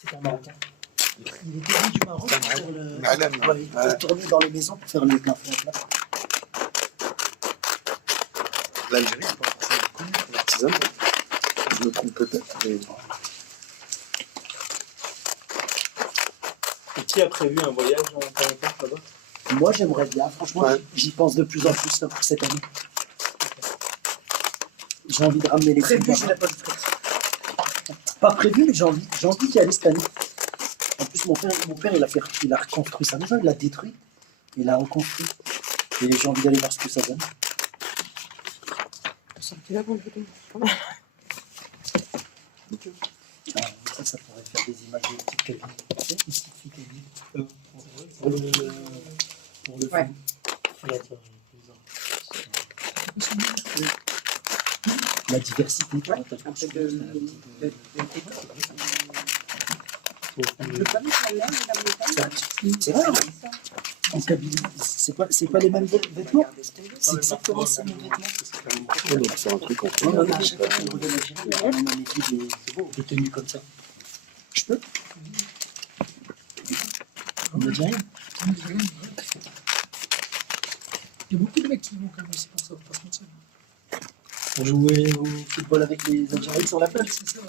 C'est un Marocain. Il était venu du Maroc pour faire le. Ouais, Il a tourné dans les maisons pour faire le plein feu là. L'Algérie n'est pas forcément connue pour l'artisanat. Je me trompe peut-être. Mais... Et qui a prévu un voyage en temps là-bas? Moi, j'aimerais bien. Franchement, j'y pense de plus en plus là, pour cette année. J'ai envie de ramener les Prévu, trucs je là-bas. l'ai pas du tout. Pas prévu, mais j'ai envie d'y aller cette année. En plus, mon père il a reconstruit sa maison, il l'a détruit. Il l'a reconstruit. Et j'ai envie d'aller voir ce que ça donne. Là, bon, Ça pourrait faire des images de petites cabines. Une petite fille cabine. Pour le Ouais. film. La diversité. tu vois, t'as Un beaucoup peu de choses, Le fameux salaire, C'est vrai, hein. En Kabylie, c'est pas les mêmes vêtements. C'est exactement ces mêmes vêtements. C'est un truc en Oui, on a à chaque fois qu'on revient d'Algérie, on a une équipe de tenues comme ça. Je peux? On ne dit rien. Il y a beaucoup de mecs qui vont quand même aussi pour ça, faut pas se mentir. Pour jouer au football avec les Algériens sur la plage. C'est ça.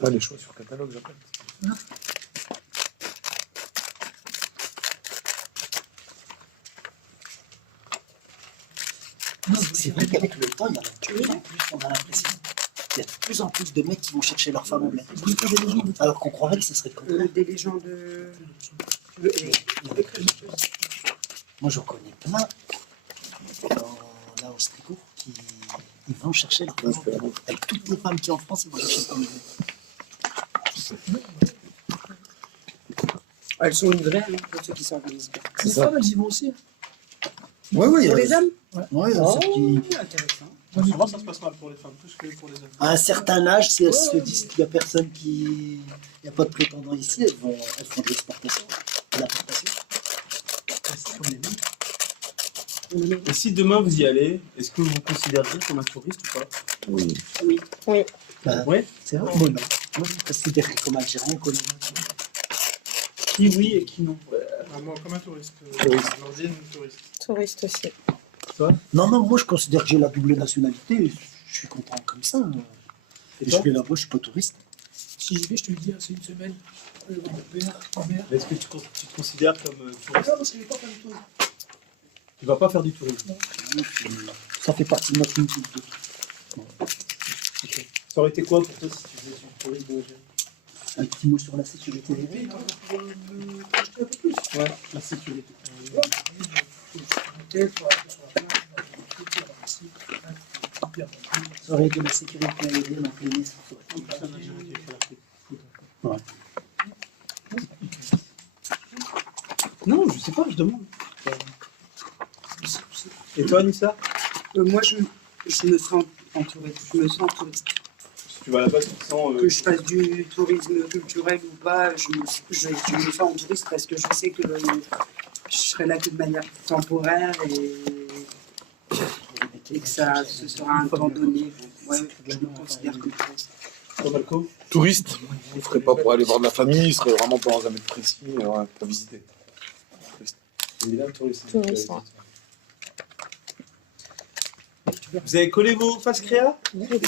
Là, les choix sur catalogue, j'appelle. C'est vrai qu'avec le temps, il y en a de plus en plus, on a l'impression. Il y a de plus en plus de mecs qui vont chercher leur femme au bled. Alors qu'on croirait que ce serait comme des légendes. Moi, j'en connais plein là au Stricourt qui ils vont chercher leur femme au bled. Avec toutes les femmes qui en France, ils vont chercher leur femme au bled. Elles sont livrées, hein, pour ceux qui s'organisent bien. Les femmes, elles y vont aussi. Oui, Pour les hommes? Ouais, ceux qui... Intéressant. Souvent, ça se passe mal pour les femmes, plus que pour les hommes. À un certain âge, si elles se disent qu'il n'y a personne qui... Il n'y a pas de prétendant ici, elles font de l'exportation, de l'importation. C'est comme les mecs. Et si demain vous y allez, est-ce que vous vous considérez comme un touriste ou pas? Oui. Oui. Ouais. C'est vrai? Moi, non. Moi, je me considère comme Algérien, colonisé. Qui oui et qui non? Moi, comme un touriste. Nordine, touriste. Touriste aussi. Non, moi, je considère que j'ai la double nationalité. Je suis content comme ça. Et je vais là-bas, je suis pas touriste. Si j'y vais, je te le dis, c'est une semaine. Je vais voir mon père, ma mère. Est-ce que tu te considères comme touriste? Non, parce que je vais pas faire du tout. Tu vas pas faire du tourisme? Ça fait partie de notre culture. Ça aurait été quoi pour toi si tu faisais du tourisme en Algérie? Un petit mot sur la sécurité. Acheter un peu plus. Ouais, la sécurité. Hôtel, pour aller sur la plage, on va faire ici, hyper bon. Ça aurait été la sécurité aérienne en plein essor. C'est un Algérien qui a fait l'Afrique. Ouais. Non, je sais pas, je demande. Et toi, Nissa? Moi, je me sens en touriste. Je me sens touriste. Si tu vas là-bas, tu te sens. Que je fasse du tourisme culturel ou pas, je me sens en touriste parce que je sais que je serai là que de manière temporaire et que ça ce sera un temps donné. Ouais, je me considère comme touriste. Toi, Malco? Touriste. Je ne ferais pas pour aller voir de la famille, ce serait vraiment pas dans un but précis, pas visiter. Il est là, touriste. Touriste. Vous avez collé vos faces créa? Nickel.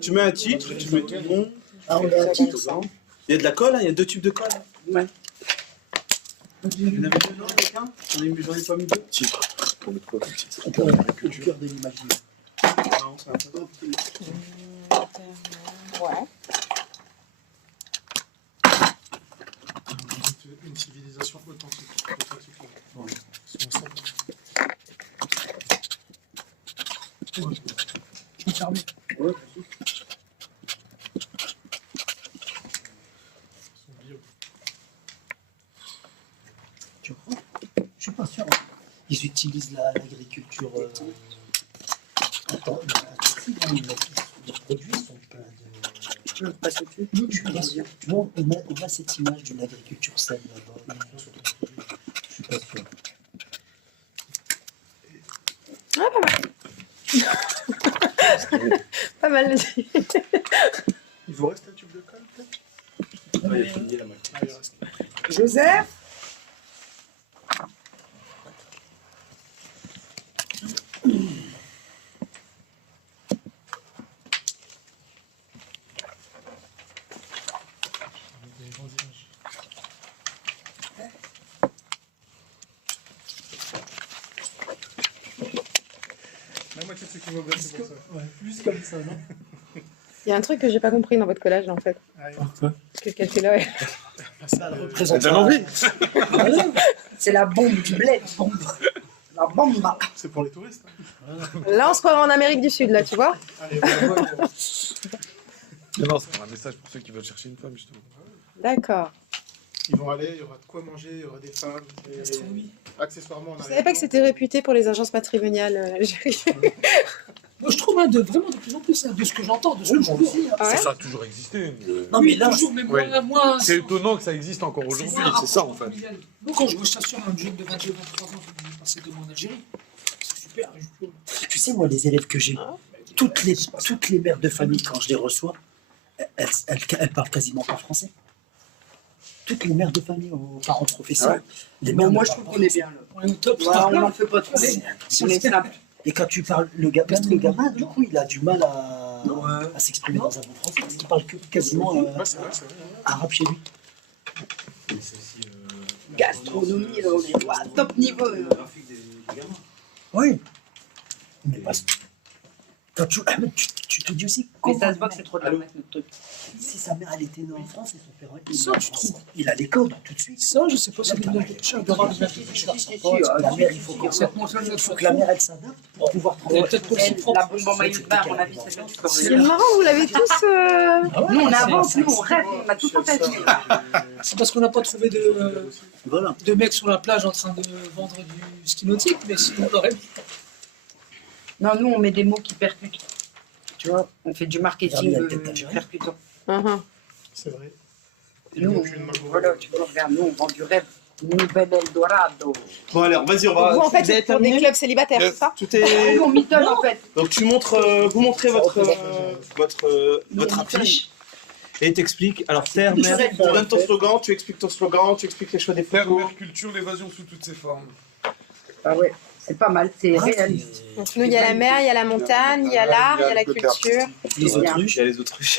Tu mets un titre, tu mets ton nom. Ah, on est à titre. Il y a de la colle, hein, il y a 2 tubes de colle. Ouais. Il y en avait 2 dans quelqu'un? J'en ai pas mis 2. Titre. Pour mettre quoi comme titre? On peut mettre le cœur de l'imaginaire. Non, c'est un peu. Ouais. Une civilisation authentique. Ouais. Je peux fermer. Ouais. Tu crois? Je suis pas sûr. Ils utilisent l'agriculture. Attends, les produits sont pleins de. Je passe au-dessus. Je suis pas sûr. Tu vois, on a cette image d'une agriculture saine là-bas. Je suis pas sûr. Ah, pas mal. Pas mal. Il vous reste un tube de colle, peut-être? Il a fini la moitié. Ah, il reste. Joseph? La moitié de ce qui vaut bien, c'est pour ça. Ouais, plus comme ça, non? Il y a un truc que j'ai pas compris dans votre collage en fait. Ah, oui. Qu'est-ce qu'elle fait là, ouais. Ça le représente. Ça donne envie. Voilà. C'est la bombe du bled. La bombe. C'est pour les touristes. Hein. Là, on se croit en Amérique du Sud, là, tu vois. Allez, voilà. Non, c'est un message pour ceux qui veulent chercher une femme, justement. D'accord. Ils vont aller, il y aura de quoi manger, il y aura des femmes. Et Gastronomie. accessoirement, on Je arrive. savais pas que c'était réputé pour les agences matrimoniales l'Algérie. Moi, je trouve vraiment de plus en plus, hein, de ce que j'entends, de ce que je vois. Ah ouais. Ça a toujours existé. Non, mais là, toujours, mais ouais. moi, C'est étonnant que ça existe encore aujourd'hui, c'est ça en fait. Moi, quand je vois ça sur un jeune de 22-23 ans qui vient passer 2 mois en Algérie, c'est super. tu sais, moi, les élèves que j'ai, toutes les mères de famille, quand je les reçois, elles parlent quasiment pas français. Toutes les mères de famille aux parents professeurs. Les mères Moi, ne je parlent trouve pas qu'on est français. bien là. On est au top, Voilà, on top, n'en fait pas trop. Ouais. On est simple. Et quand tu parles, même le gamin, du coup, il a du mal à s'exprimer dans un bon français, parce qu'il parle quasiment Ouais, c'est vrai, c'est vrai. arabe chez lui. Gastronomie, là, on est à top niveau. Oui. Mais parce que quand tu te dis aussi Mais comment ça se voit que c'est trop de la mettre, notre truc. si sa mère elle était née en France et son père Ça, tu trouves. il a les codes tout de suite. Ça, je sais pas si c'est une cher de ramener La mère, il faut que la mère elle s'adapte pour pouvoir travailler. peut-être pas aussi La propre. bombe en maillot de bain, à mon avis, c'est ça tu peux C'est revenir. marrant, vous l'avez tous. Nous, on avance, nous, on rêve, on a tout fantasmé. C'est parce qu'on n'a pas trouvé Voilà. de mecs sur la plage en train de vendre du ski nautique, mais sinon on aurait. Non, nous, on met des mots qui percutent. Tu vois, on fait du marketing Ah, mais il y a peut-être un percutant. C'est vrai. Nous, Aucune Margot. voilà, tu vois, regarde, nous, on vend du rêve. Nouvelle Eldorado. Bon alors vas-y on Vous, va. en fait, vous avez c'est pour des terminé clubs célibataires, c'est ça? Tout est. Nous, on mitonne, en fait. Donc tu montres, vous montrez votre Nous, on affiche et t'expliques. Alors terre, Nous, mer, c'est tu donnes ton slogan, tu expliques ton slogan, tu expliques les choix des Terre, photos. mer, culture, l'évasion sous toutes ses formes. Ah ouais, c'est pas mal, c'est Ah, réaliste. Donc, nous, il y a la mer, il y a la montagne, il y a l'art, il y a la culture. Les Bien. autruches. Il y a les autruches.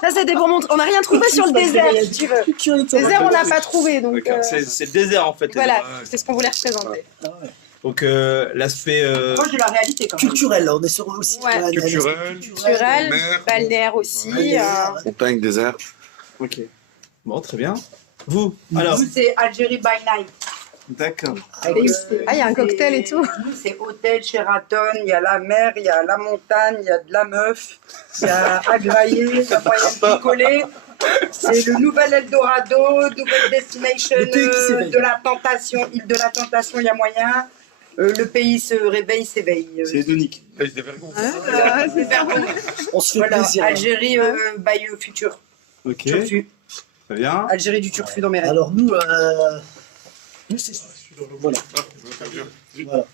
Ça, c'était pour montrer. On n'a rien trouvé sur le désert, si tu veux. Le désert, on n'a pas trouvé. Donc, D'accord. C'est le désert en fait. les voilà, autres. c'est ce qu'on voulait représenter. Ah ouais. Donc l'aspect. Proche de la réalité, quand même. Culturel, là, on est sur aussi. Ouais. sur un Culturel. aspect Culturel, Mer. balnéaire aussi. balnéaire. Montagne, désert. Ok. Bon très bien. Vous alors. Nous, c'est Algérie by night. D'accord. Avec, Ah, il y a un cocktail et tout. Nous, c'est hôtel, Sheraton, il y a la mer, il y a la montagne, il y a de la meuf, il y a Agraillé, il y a moyen de picoler. C'est le nouvel Eldorado, nouvelle destination Le pays qui s'éveille. de la tentation, île de la tentation, il y a moyen. Le pays se réveille, s'éveille. C'est hédonique. Pays des vergons. C'est verdon. On se fait Voilà, plaisir. Algérie by futur. Ok. Turfu. Très bien. Algérie du turfu dans mes rêves. Alors nous c'est ça. Voilà. Voilà.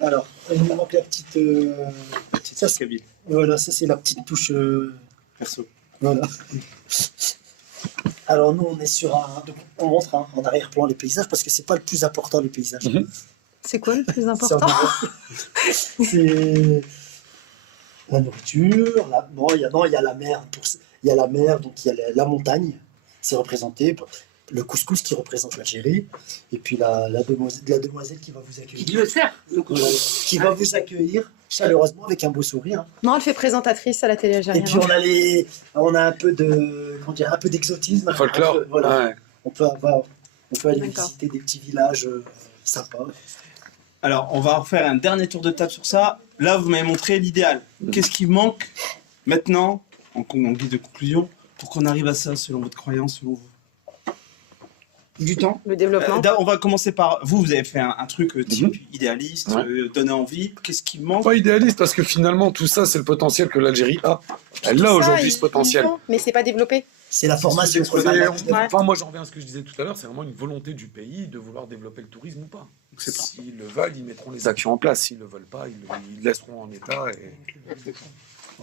Alors, il nous manque la petite. Ça, c'est, Kabyle. voilà, ça c'est la petite touche. Perso. Voilà. Alors nous, on est sur un. Donc, on montre en arrière-plan les paysages parce que c'est pas le plus important les paysages. C'est quoi le plus C'est en important? arrière. C'est la nourriture. Non, il y a la mer. Il y a la mer, donc il y a la montagne. C'est représenté. Le couscous qui représente l'Algérie. Et puis la demoiselle qui va vous Qui accueillir. le sert, le coup. Qui va vous accueillir chaleureusement avec un beau sourire. Non, elle fait présentatrice à la télé Et algérienne. puis on a un peu de, comment dire, un peu d'exotisme. Folklore. Un peu, voilà. Ouais. On peut aller D'accord. visiter des petits villages sympas. Alors, on va refaire un dernier tour de table sur ça. Là, vous m'avez montré l'idéal. Qu'est-ce qui manque maintenant, en guise de conclusion, pour qu'on arrive à ça, selon votre croyance, selon vous? Du temps. Le développement. On va commencer par vous. Vous avez fait un truc type idéaliste, Ouais. donner envie. Qu'est-ce qui manque? Pas idéaliste parce que finalement tout ça c'est le potentiel que l'Algérie a. Elle a Ça, aujourd'hui ils- ce potentiel. ils font, mais c'est pas développé. C'est la formation. Enfin, moi j'en reviens à ce que je disais tout à l'heure, c'est vraiment une volonté du pays de vouloir développer le tourisme ou pas. S'ils le veulent, ils mettront les actions en place. S'ils le veulent pas, ils le laisseront en état. Et...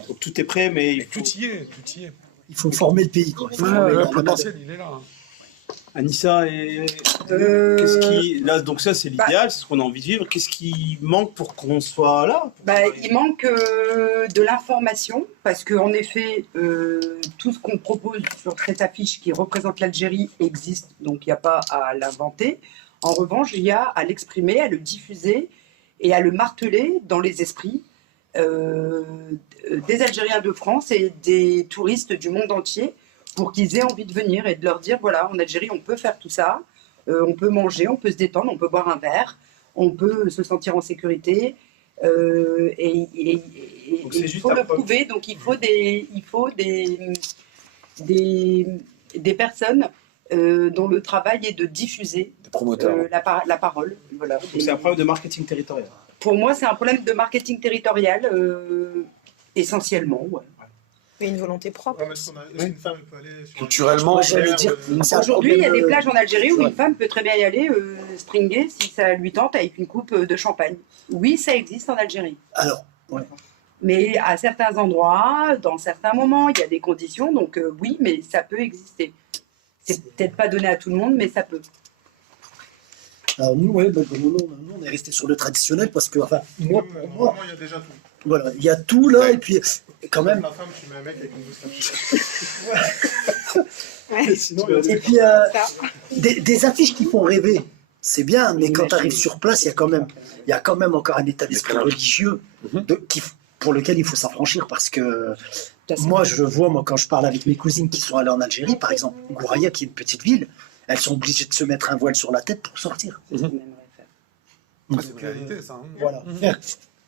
Donc tout est prêt, mais il faut... Tout y est, tout y est. Il faut former le pays, quoi. Il faut former Le la- potentiel, il est là. Hein. Anissa, et... Euh, qu'est-ce qui... Là, donc ça, c'est l'idéal, c'est ce qu'on a envie de vivre. Qu'est-ce qui manque pour qu'on soit là? Il manque de l'information, parce qu'en effet, tout ce qu'on propose sur cette affiche qui représente l'Algérie existe, donc il n'y a pas à l'inventer. En revanche, il y a à l'exprimer, à le diffuser et à le marteler dans les esprits des Algériens de France et des touristes du monde entier pour qu'ils aient envie de venir et de leur dire, voilà, en Algérie, on peut faire tout ça, on peut manger, on peut se détendre, on peut boire un verre, on peut se sentir en sécurité. Et Donc c'est il juste faut un le problème. prouver, donc il faut des personnes dont le travail est de diffuser Des promoteurs. la parole. Voilà. Donc c'est un problème de marketing territorial. Pour moi, c'est un problème de marketing territorial, essentiellement. Ouais. Mais une volonté propre. Ouais, mais est-ce qu'une femme elle peut aller sur Culturellement, Moi, j'allais dire, c'est un Aujourd'hui, il y a des problème, plages en Algérie où ouais. une femme peut très bien y aller springuer si ça lui tente avec une coupe de champagne. Oui, ça existe en Algérie. Alors, ouais. Mais à certains endroits, dans certains moments, il y a des conditions, donc oui, mais ça peut exister. C'est peut-être pas donné à tout le monde, mais ça peut. Alors nous, ouais, nous, on est resté sur le traditionnel parce que, enfin, moi, pour moi, Normalement, il y a déjà tout. voilà, il y a tout là, et puis quand même, La femme, tu mets un mec avec une moustache. Sinon, et puis des affiches qui font rêver, c'est bien, mais quand tu arrives sur place, il y a quand même encore un état d'esprit religieux pour lequel il faut s'affranchir parce que moi, je vois, quand je parle avec mes cousines qui sont allées en Algérie, par exemple, Gouraya, qui est une petite ville, elles sont obligées de se mettre un voile sur la tête pour sortir. c'est une réalité, ça. Hein. Voilà.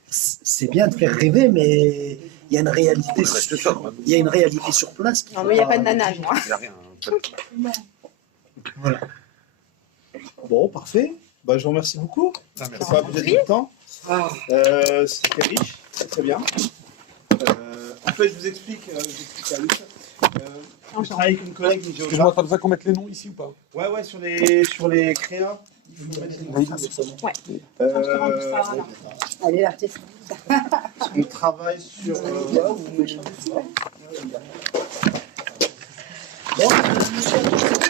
C'est bien de faire rêver, mais il y a une réalité, reste ça, quoi. il y a une réalité sur place. Non, mais il n'y a pas de nanage, moi. Il n'y a rien. Voilà. bon, parfait. Bah, je vous remercie beaucoup. Ah, Ça merci. va vous être du temps. Ah. C'était riche, c'est très bien. En fait, je vous explique, j'explique à Luc. Je travaille avec une collègue, une Excuse-moi, géographe. t'as besoin qu'on mette les noms ici ou pas? Ouais, sur les créas. Il faut mettre les noms. Ouais. Allez, l'artiste. On travaille sur. Bon,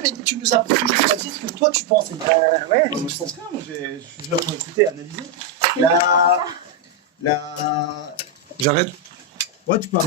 mais tu nous as toujours pas dit ce que toi tu penses. Ouais. Je pense pas, moi, je suis là pour écouter, analyser. La. J'arrête. Ouais, tu peux.